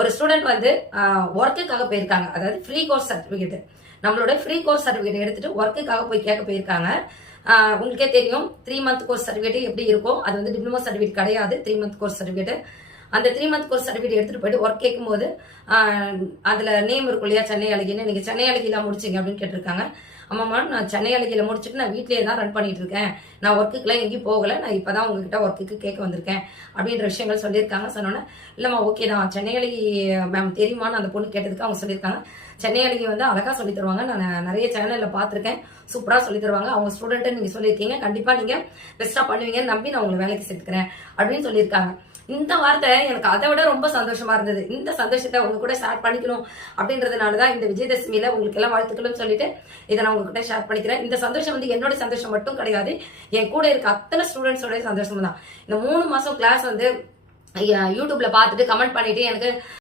ஒரு ஸ்டூடெண்ட் வந்து ஒர்க்குக்காக போயிருக்காங்க. அதாவது ஃப்ரீ கோர்ஸ் சர்டிபிகேட், நம்மளோட ஃப்ரீ கோர்ஸ் சர்டிபிகேட் எடுத்துட்டு ஒர்க்குக்காக போய் கேட்க போயிருக்காங்க. உங்களுக்கே தெரியும் 3 மந்த் கோர்ஸ் சர்டிபிகேட் எப்படி இருக்கும். அது வந்து டிப்ளமோ சர்டிபிகேட் கிடையாது. 3 மந்த் கோர்ஸ் சர்டிபிகேட். அந்த 3 மந்த் கோர்ஸ் சர்டிபிகேட் எடுத்துட்டு போயிட்டு ஒர்க் கேட்கும்போது அதுல நேம் இருக்கும் இல்லையா, சென்னை அழகின்னு. நீங்க சென்னை அழகிலாம் முடிச்சிங்க அப்படின்னு கேட்டிருக்காங்க. ஆமாம்மா, நான் சென்னை அழகில முடிச்சுட்டு நான் வீட்லயே தான் ரன் பண்ணிட்டு இருக்கேன். நான் ஒர்க்குக்குலாம் எங்கேயும் போகல. நான் இப்பதான் உங்ககிட்ட ஒர்க்குக்கு கேட்க வந்திருக்கேன் அப்படின்ற விஷயங்கள் சொல்லியிருக்காங்க. சொன்னோன்னே இல்லம்மா ஓகே தான் சென்னை அழகி மேம் தெரியுமான்னு அந்த பொண்ணு கேட்டதுக்கு அவங்க சொல்லியிருக்காங்க. சென்னை அழகி வந்து அழகா சொல்லி தருவாங்க. நான் நிறைய சேனல்ல பாத்திருக்கேன். சூப்பரா சொல்லி தருவாங்க. அவங்க ஸ்டூடெண்ட் நீங்க சொல்லியிருக்கீங்க, கண்டிப்பா நீங்க பெஸ்டா பண்ணுவீங்கன்னு நம்பி நான் உங்களை வேலைக்கு சேர்த்துக்கிறேன் அப்படின்னு சொல்லியிருக்காங்க. இந்த வார்த்தை எனக்கு அதை விட ரொம்ப சந்தோஷமா இருந்தது. இந்த சந்தோஷத்தை உங்க கூட ஷேர் பண்ணிக்கணும் அப்படின்றதுனாலதான் இந்த விஜயதசமியில உங்களுக்கு எல்லாம் வாழ்த்துக்களும் சொல்லிட்டு இதை நான் உங்ககிட்ட ஷேர் பண்ணிக்கிறேன். இந்த சந்தோஷம் வந்து என்னோட சந்தோஷம் மட்டும் கிடையாது, என் கூட இருக்க அத்தனை ஸ்டூடெண்ட்ஸோட சந்தோஷம் தான். இந்த 3 மாசம் கிளாஸ் வந்து யூடியூப்ல பார்த்துட்டு கமெண்ட் பண்ணிட்டு எனக்கு